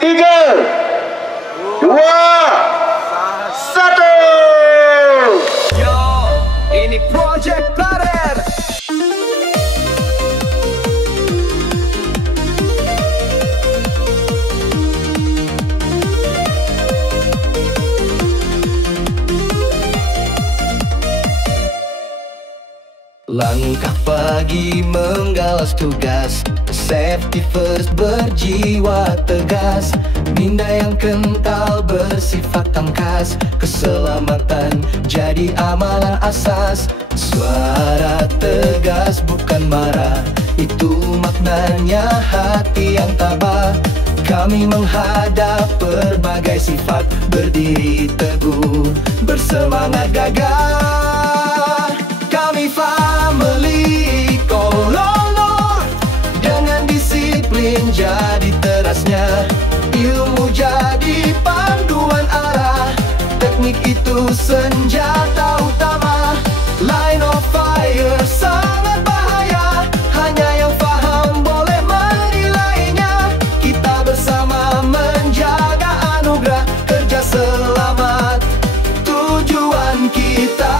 3, 2, 1. Yo, ini Project Karir. Langkah pagi menggalas tugas, safety first berjiwa tegas, minda yang kental bersifat tangkas, keselamatan jadi amalan asas. Suara tegas bukan marah, itu maknanya hati yang tabah. Kami menghadap berbagai sifat, berdiri teguh, bersemangat gagah. Kami family kolonor, dengan disiplin jadi terasnya, ilmu jadi panduan arah, teknik itu senjata utama. Line of fire sangat bahaya, hanya yang faham boleh menilainya. Kita bersama menjaga anugerah, kerja selamat tujuan kita.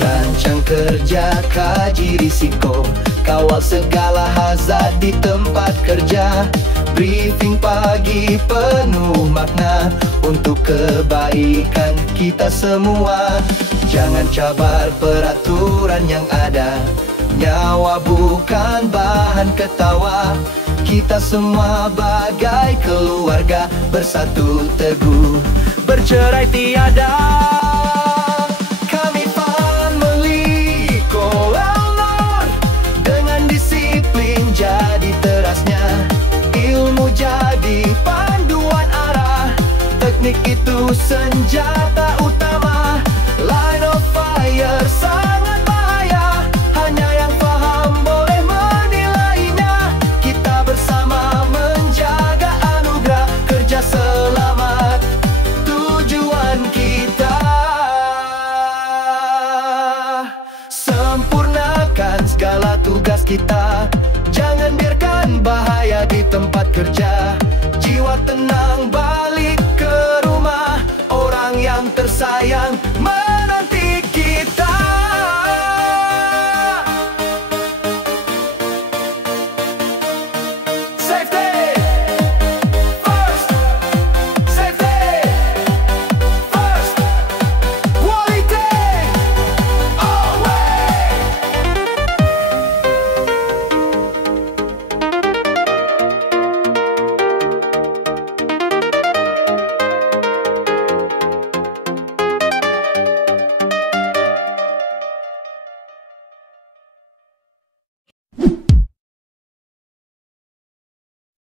Rancang kerja, kaji risiko, kawal segala hazard di tempat kerja. Briefing pagi penuh makna, untuk kebaikan kita semua. Jangan cabar peraturan yang ada, nyawa bukan bahan ketawa. Kita semua bagai keluarga, bersatu teguh, bercerai tiada. Jadi terasnya, ilmu jadi panduan arah, teknik itu senjata utama. Line of fire sangat bahaya, hanya yang paham boleh menilainya. Kita bersama menjaga anugerah, kerja selamat tujuan kita. Sempurnakan segala tugas kita, jangan biarkan bahaya di tempat kerja.